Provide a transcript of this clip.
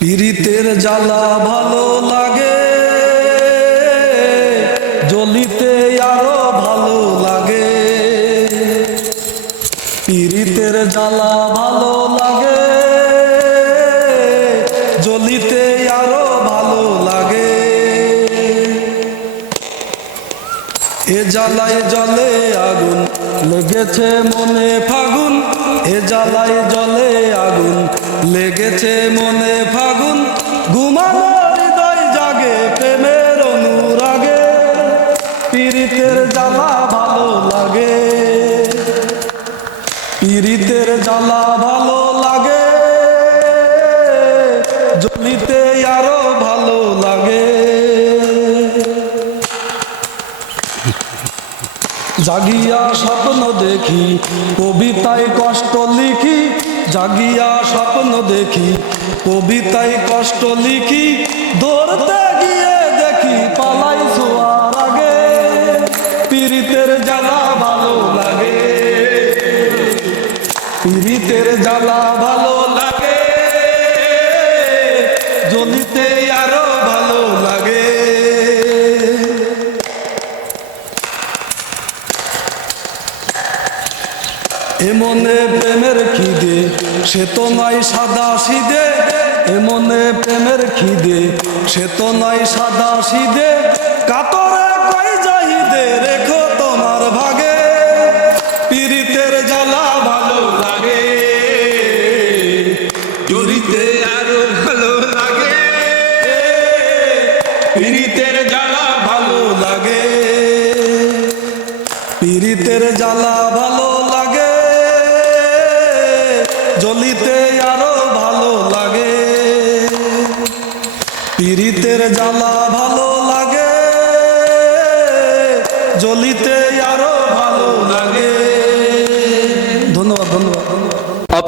পীড়িতের জ্বালা ভালো লাগে জ্বলিতে আরও ভালো লাগে। পীড়িতের জ্বালা ভালো লাগে জ্বলিতে আরও ভালো লাগে। এ জ্বালায় জলে আগুন, লেগেছে মনে ফাগুন, এ জ্বালায় জলে আগুন। জ্বালা ভালো লাগে। জ্বলিতে আরও ভালো লাগে। জাগিয়া স্বপ্ন দেখি, কবিতায় কষ্ট লিখি। জাগিয়া স্বপ্ন দেখি, কবিতায় কষ্ট লিখি। ধরতে গিয়ে দেখি পালাই জ্বালা ভালো লাগে জ্বলিতে আরও ভালো লাগে। এমনে প্রেমের খিদে, সে তো নয় সাদা সিদে। এমনে প্রেমের খিদে, সে তো নয় সাদা সিদে। কাতরে কই যাইদে রেখো পীড়িতের জ্বালা ভালো লাগে। পীড়িতের জ্বালা ভালো লাগে। জ্বলিতে আরও ভালো লাগে। পীড়িতের জ্বালা ভালো লাগে। জ্বলিতে আরও ভালো লাগে।